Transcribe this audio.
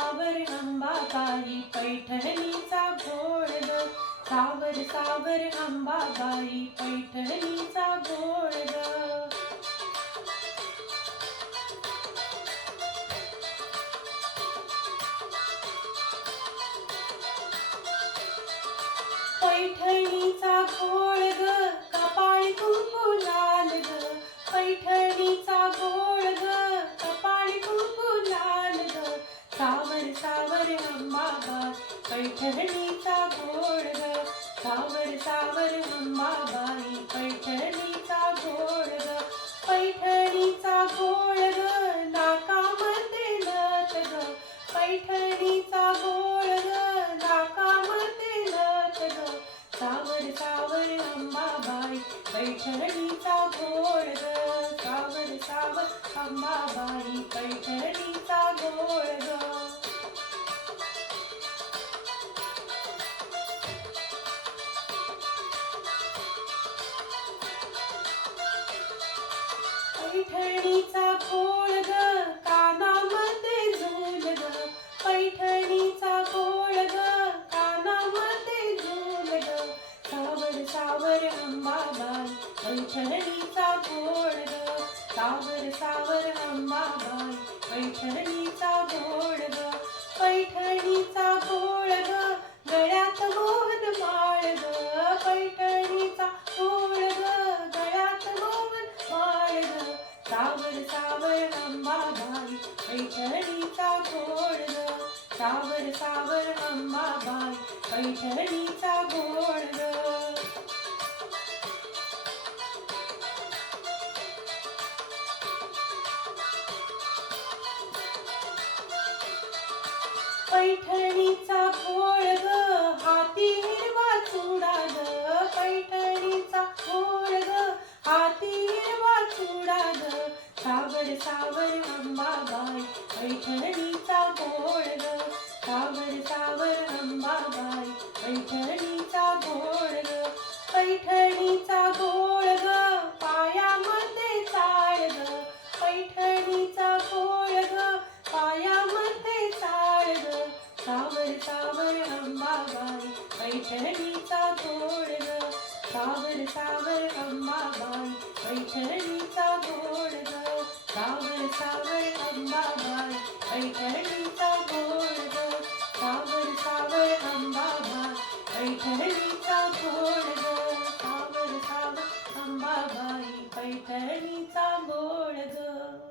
सावर अंबाबाई पैठणीचा घोळ ग. सावर सावर अंबाबाई पैठणीचा घोळ ग. पैठणीचा घोळ ग, कपाळी कुंकू लाल ग. पैठणीचा घोळ ग, कपाळी कुंकू लाल ग. सावर सावर अंबाबाई पैठणीचा घोळ ग. सावर सावर अंबाबाई पैठणीचा घोळ ग. पैठणीचा घोळ ग, नाकामध्ये नथ ग. पैठणीचा घोळ ग, नाकामध्ये नथ ग. सावर सावर अंबाबाई पैठणीचा घोळ ग. सावर सावर अंबाबाई पैठणीचा घोळ ग. पैठणीचा घोळ ग, कानामध्ये झूल ग. पैठणीचा घोळ ग, कानामध्ये झूल ग. सावर सावर अंबाबाई पैठणीचा घोळ ग. सावर सावर अंबाबाई पैठणीचा घोळ ग. पैठणीचा घोळ ग, गळ्यात मोहन माळ ग. पैठणीचा घोळ ग, गळ्यात मोहन माळ ग. सावर सावर अंबाबाई पैठणीचा घोळ ग. सावर सावर अंबाबाई पैठणीचा घोळ ग. पैठणीचा घोळ ग, हाती हिरवा चुडा ग. पैठणीचा घोळ ग, हाती हिरवा चुडा ग. सावर सावर अंबाबाई पैठणीचा घोळ ग. सावर सावर अंबाबाई पैठणीचा घोळ ग. पैठणीचा घोळ ग, पायामध्ये चाळ ग. पैठणीचा घोळ ग, पायामध्ये चाळ ग. सावर सावर अंबाबाई पैठणीचा घोळ ग. सावर सावर अंबाबाई पैठणीचा घोळ ग. सावर सावर अंबाबाई पैठणीचा घोळ ग. सावर सावर अंबाबाई पैठणीचा घोळ ग. सावर सावर अंबाबाई पैठणीचा घोळ ग.